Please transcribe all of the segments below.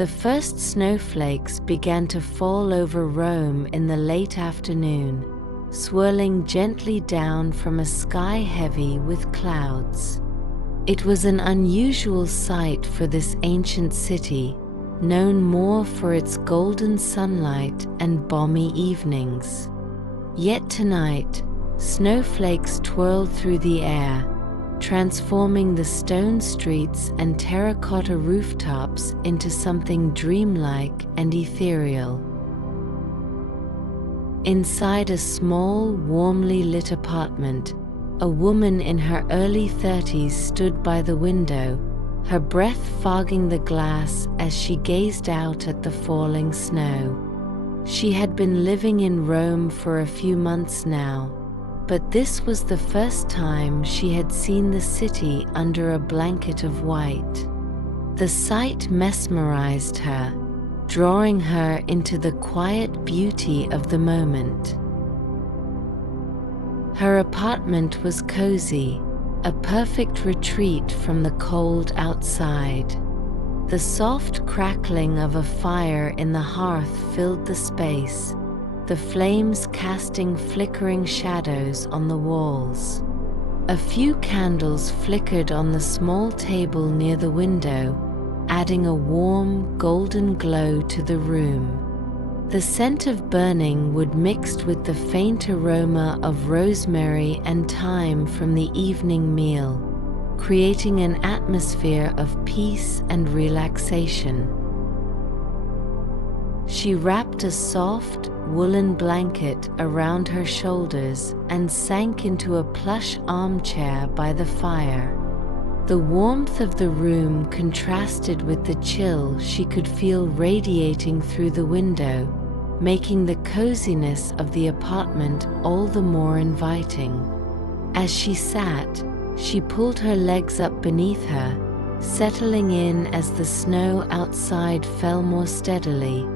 The first snowflakes began to fall over Rome in the late afternoon, swirling gently down from a sky heavy with clouds. It was an unusual sight for this ancient city, known more for its golden sunlight and balmy evenings. Yet tonight, snowflakes twirled through the air, transforming the stone streets and terracotta rooftops into something dreamlike and ethereal. Inside a small, warmly lit apartment, a woman in her early 30s stood by the window, her breath fogging the glass as she gazed out at the falling snow. She had been living in Rome for a few months now, but this was the first time she had seen the city under a blanket of white. The sight mesmerized her, drawing her into the quiet beauty of the moment. Her apartment was cozy, a perfect retreat from the cold outside. The soft crackling of a fire in the hearth filled the space, the flames casting flickering shadows on the walls. A few candles flickered on the small table near the window, adding a warm, golden glow to the room. The scent of burning wood mixed with the faint aroma of rosemary and thyme from the evening meal, creating an atmosphere of peace and relaxation. She wrapped a soft, woolen blanket around her shoulders and sank into a plush armchair by the fire. The warmth of the room contrasted with the chill she could feel radiating through the window, making the coziness of the apartment all the more inviting. As she sat, she pulled her legs up beneath her, settling in as the snow outside fell more steadily,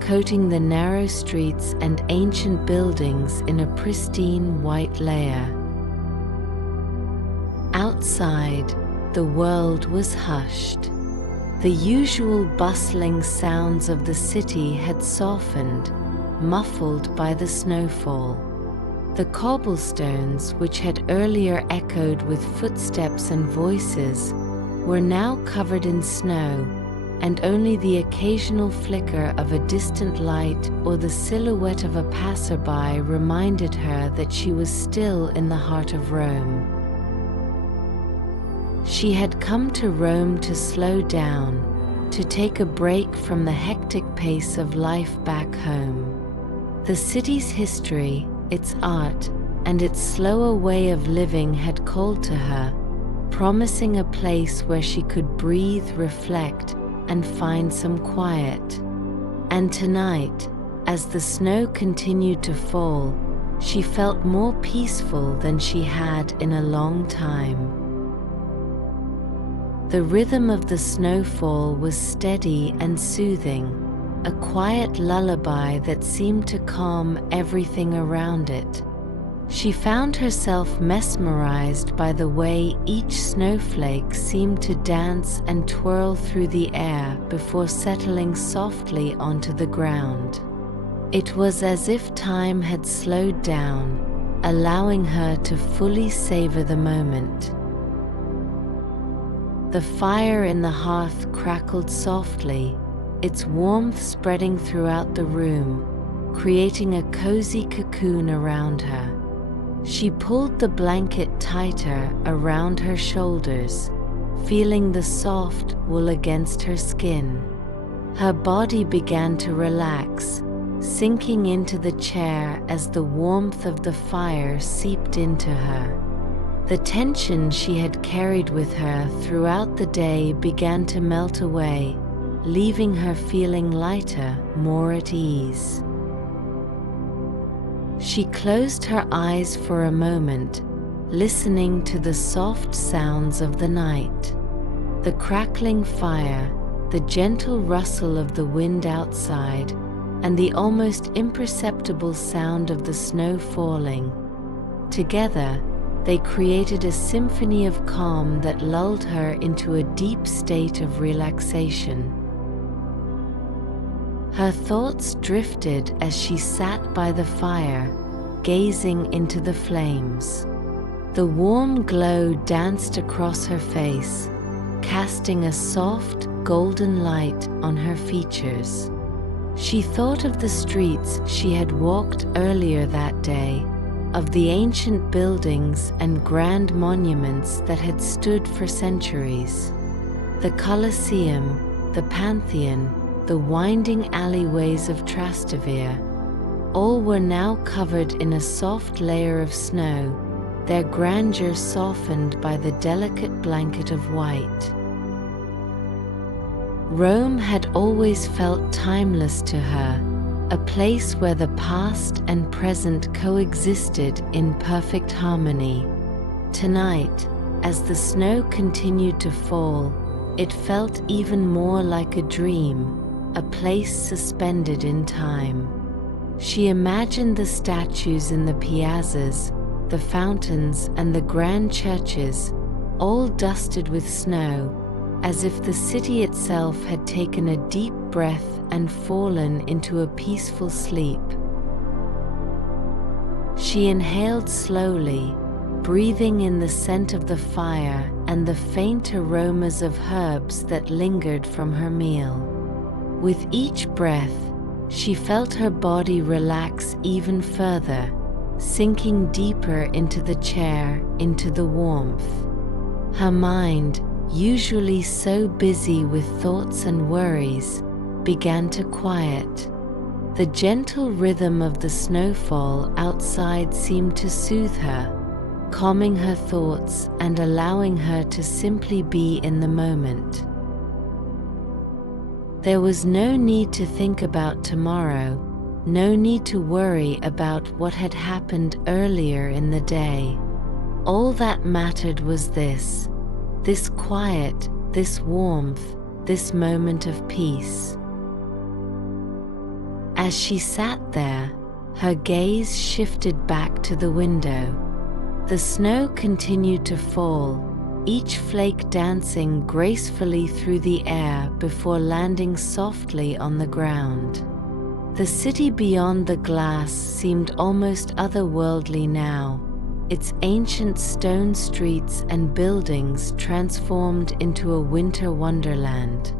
coating the narrow streets and ancient buildings in a pristine white layer. Outside, the world was hushed. The usual bustling sounds of the city had softened, muffled by the snowfall. The cobblestones, which had earlier echoed with footsteps and voices, were now covered in snow, and only the occasional flicker of a distant light or the silhouette of a passerby reminded her that she was still in the heart of Rome. She had come to Rome to slow down, to take a break from the hectic pace of life back home. The city's history, its art, and its slower way of living had called to her, promising a place where she could breathe, reflect, and find some quiet. And tonight, as the snow continued to fall, she felt more peaceful than she had in a long time. The rhythm of the snowfall was steady and soothing, a quiet lullaby that seemed to calm everything around it. She found herself mesmerized by the way each snowflake seemed to dance and twirl through the air before settling softly onto the ground. It was as if time had slowed down, allowing her to fully savor the moment. The fire in the hearth crackled softly, its warmth spreading throughout the room, creating a cozy cocoon around her. She pulled the blanket tighter around her shoulders, feeling the soft wool against her skin. Her body began to relax, sinking into the chair as the warmth of the fire seeped into her. The tension she had carried with her throughout the day began to melt away, leaving her feeling lighter, more at ease. She closed her eyes for a moment, listening to the soft sounds of the night. The crackling fire, the gentle rustle of the wind outside, and the almost imperceptible sound of the snow falling. Together, they created a symphony of calm that lulled her into a deep state of relaxation. Her thoughts drifted as she sat by the fire, gazing into the flames. The warm glow danced across her face, casting a soft, golden light on her features. She thought of the streets she had walked earlier that day, of the ancient buildings and grand monuments that had stood for centuries. The Colosseum, the Pantheon, the winding alleyways of Trastevere, all were now covered in a soft layer of snow, their grandeur softened by the delicate blanket of white. Rome had always felt timeless to her, a place where the past and present coexisted in perfect harmony. Tonight, as the snow continued to fall, it felt even more like a dream, a place suspended in time. She imagined the statues in the piazzas, the fountains and the grand churches, all dusted with snow, as if the city itself had taken a deep breath and fallen into a peaceful sleep. She inhaled slowly, breathing in the scent of the fire and the faint aromas of herbs that lingered from her meal. With each breath, she felt her body relax even further, sinking deeper into the chair, into the warmth. Her mind, usually so busy with thoughts and worries, began to quiet. The gentle rhythm of the snowfall outside seemed to soothe her, calming her thoughts and allowing her to simply be in the moment. There was no need to think about tomorrow, no need to worry about what had happened earlier in the day. All that mattered was this quiet, this warmth, this moment of peace. As she sat there, her gaze shifted back to the window. The snow continued to fall, each flake dancing gracefully through the air before landing softly on the ground. The city beyond the glass seemed almost otherworldly now, its ancient stone streets and buildings transformed into a winter wonderland.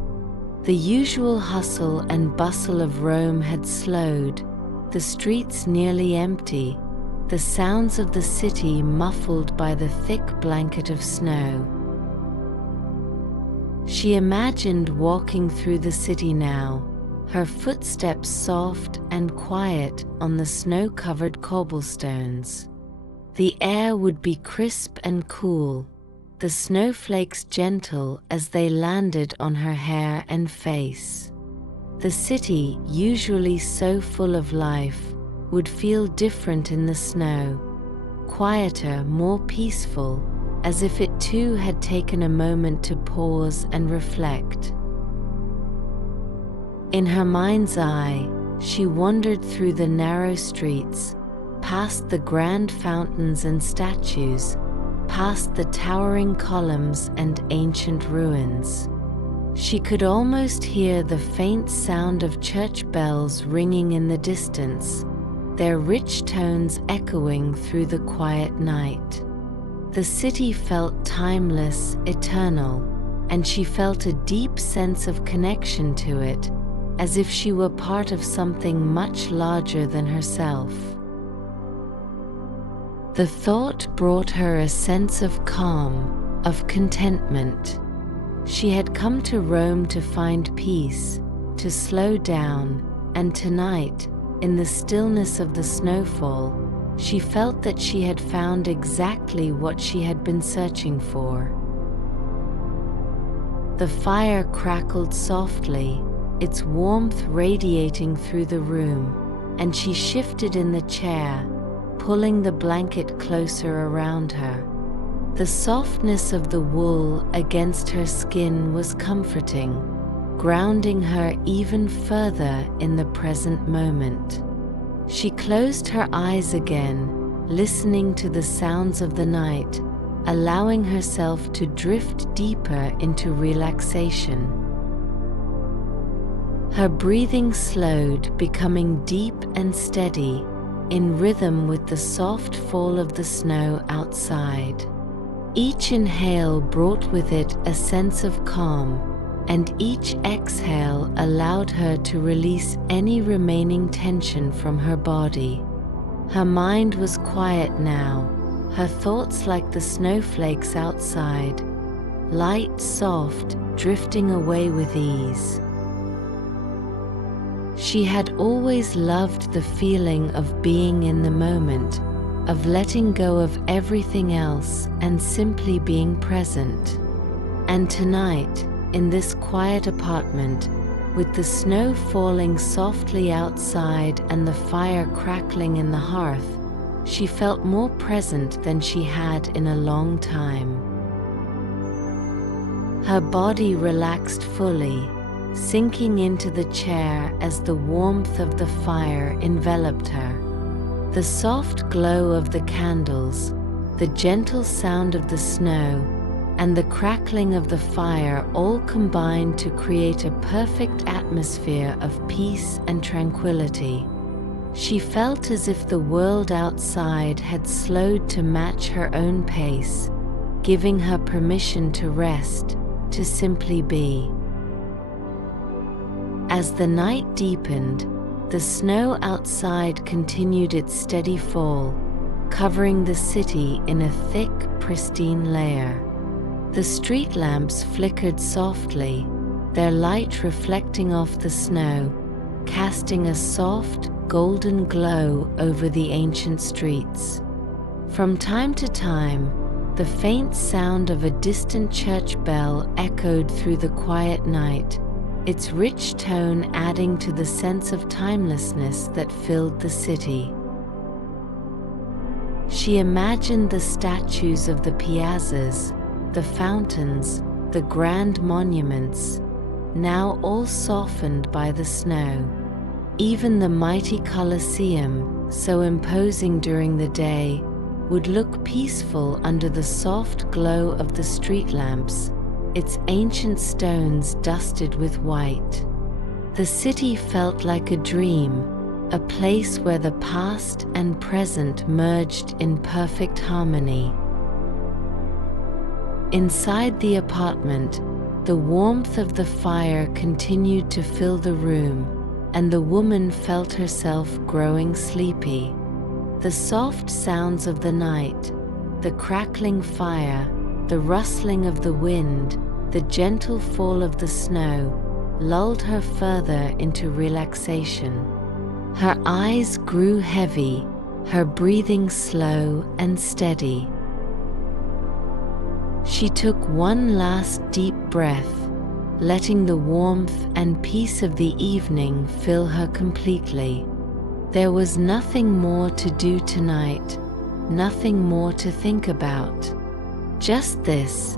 The usual hustle and bustle of Rome had slowed, the streets nearly empty, the sounds of the city muffled by the thick blanket of snow. She imagined walking through the city now, her footsteps soft and quiet on the snow-covered cobblestones. The air would be crisp and cool, the snowflakes gentle as they landed on her hair and face. The city, usually so full of life, would feel different in the snow, quieter, more peaceful, as if it too had taken a moment to pause and reflect. In her mind's eye, she wandered through the narrow streets, past the grand fountains and statues, past the towering columns and ancient ruins. She could almost hear the faint sound of church bells ringing in the distance, their rich tones echoing through the quiet night. The city felt timeless, eternal, and she felt a deep sense of connection to it, as if she were part of something much larger than herself. The thought brought her a sense of calm, of contentment. She had come to Rome to find peace, to slow down, and tonight, in the stillness of the snowfall, she felt that she had found exactly what she had been searching for. The fire crackled softly, its warmth radiating through the room, and she shifted in the chair, pulling the blanket closer around her. The softness of the wool against her skin was comforting, grounding her even further in the present moment. She closed her eyes again, listening to the sounds of the night, allowing herself to drift deeper into relaxation. Her breathing slowed, becoming deep and steady, in rhythm with the soft fall of the snow outside. Each inhale brought with it a sense of calm, and each exhale allowed her to release any remaining tension from her body. Her mind was quiet now, her thoughts like the snowflakes outside, light, soft, drifting away with ease. She had always loved the feeling of being in the moment, of letting go of everything else and simply being present. And tonight, in this quiet apartment, with the snow falling softly outside and the fire crackling in the hearth, she felt more present than she had in a long time. Her body relaxed fully, sinking into the chair as the warmth of the fire enveloped her. The soft glow of the candles, the gentle sound of the snow, and the crackling of the fire all combined to create a perfect atmosphere of peace and tranquility. She felt as if the world outside had slowed to match her own pace, giving her permission to rest, to simply be. As the night deepened, the snow outside continued its steady fall, covering the city in a thick, pristine layer. The street lamps flickered softly, their light reflecting off the snow, casting a soft, golden glow over the ancient streets. From time to time, the faint sound of a distant church bell echoed through the quiet night, its rich tone adding to the sense of timelessness that filled the city. She imagined the statues of the piazzas, the fountains, the grand monuments, now all softened by the snow. Even the mighty Colosseum, so imposing during the day, would look peaceful under the soft glow of the street lamps, its ancient stones dusted with white. The city felt like a dream, a place where the past and present merged in perfect harmony. Inside the apartment, the warmth of the fire continued to fill the room, and the woman felt herself growing sleepy. The soft sounds of the night, the crackling fire, the rustling of the wind, the gentle fall of the snow, lulled her further into relaxation. Her eyes grew heavy, her breathing slow and steady. She took one last deep breath, letting the warmth and peace of the evening fill her completely. There was nothing more to do tonight, nothing more to think about. Just this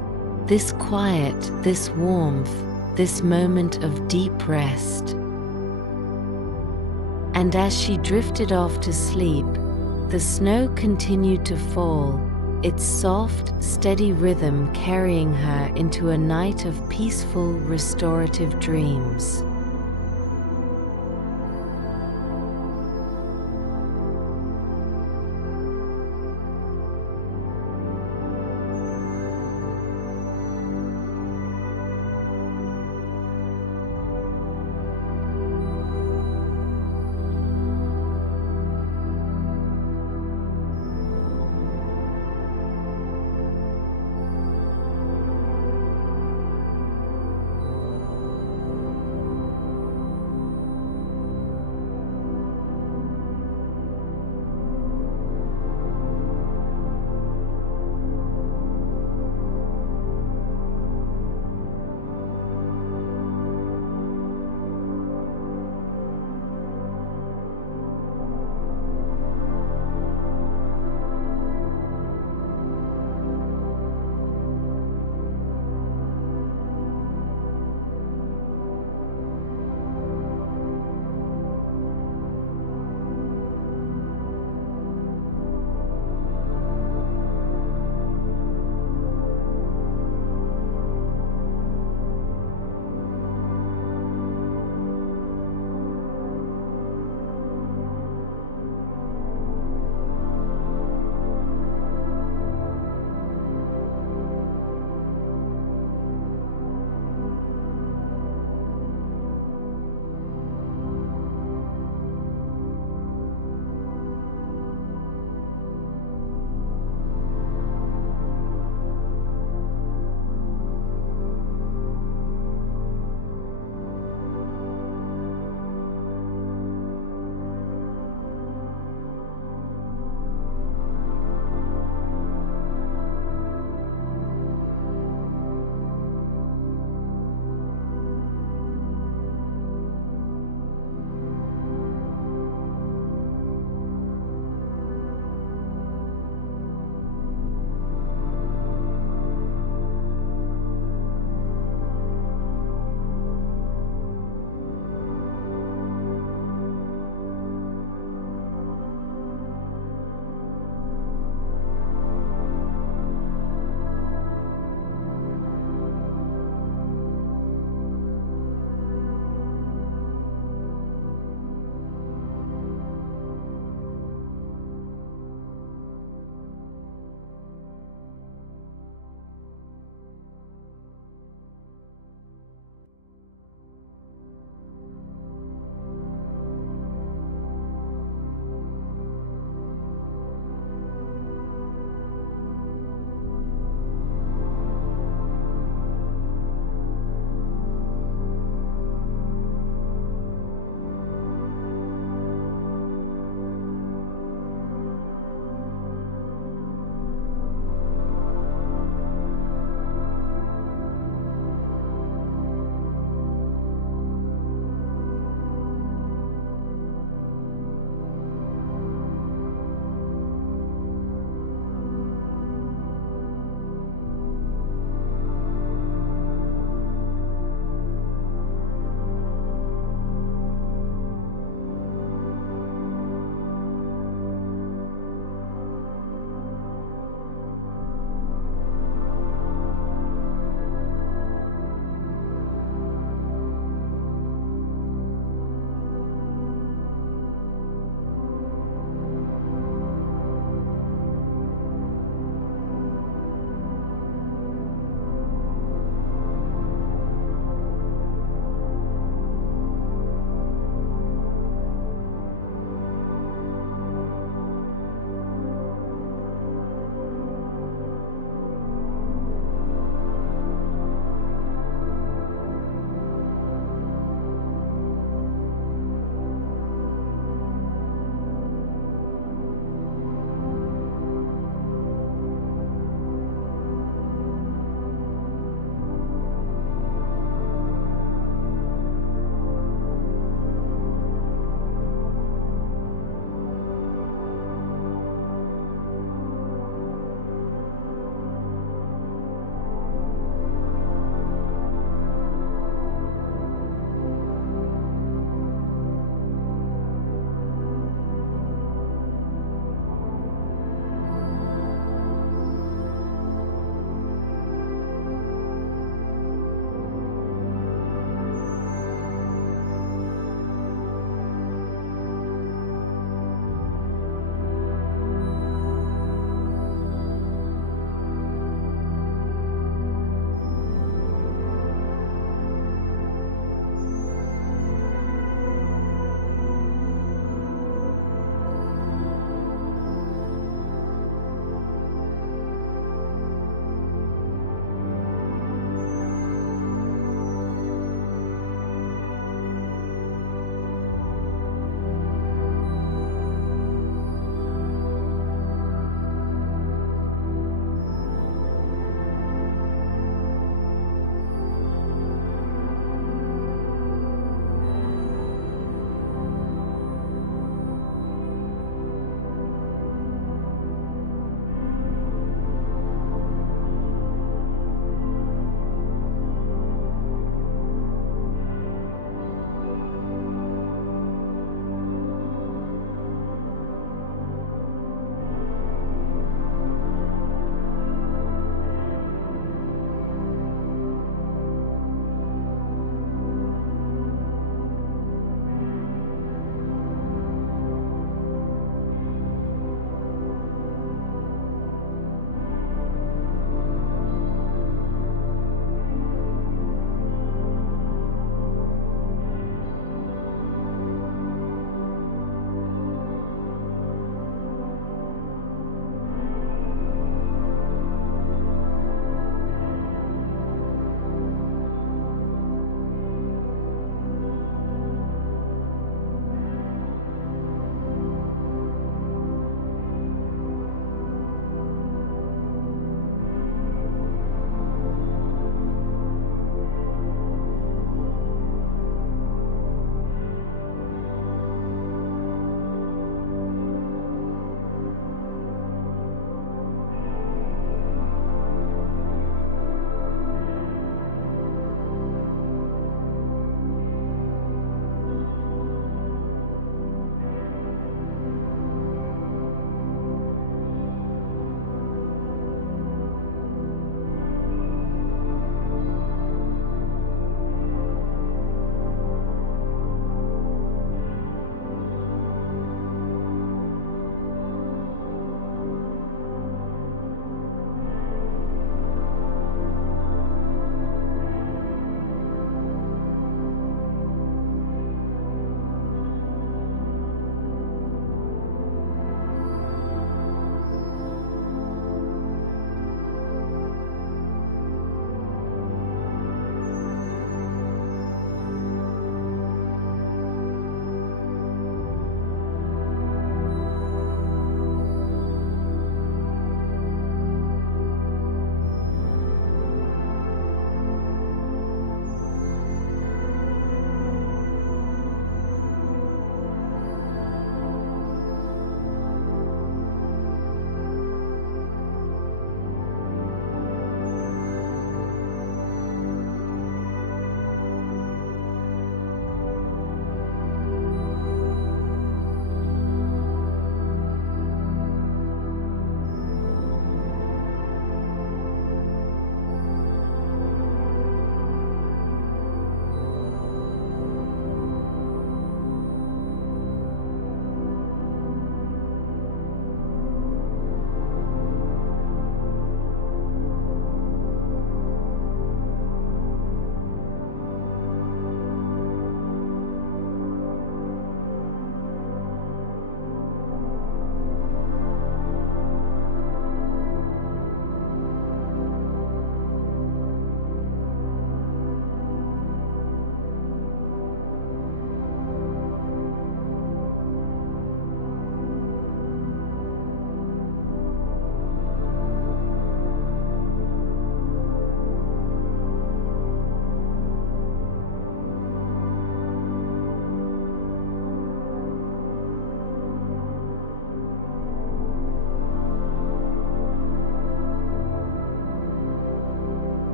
quiet, this warmth, this moment of deep rest. And as she drifted off to sleep, the snow continued to fall, its soft, steady rhythm carrying her into a night of peaceful, restorative dreams.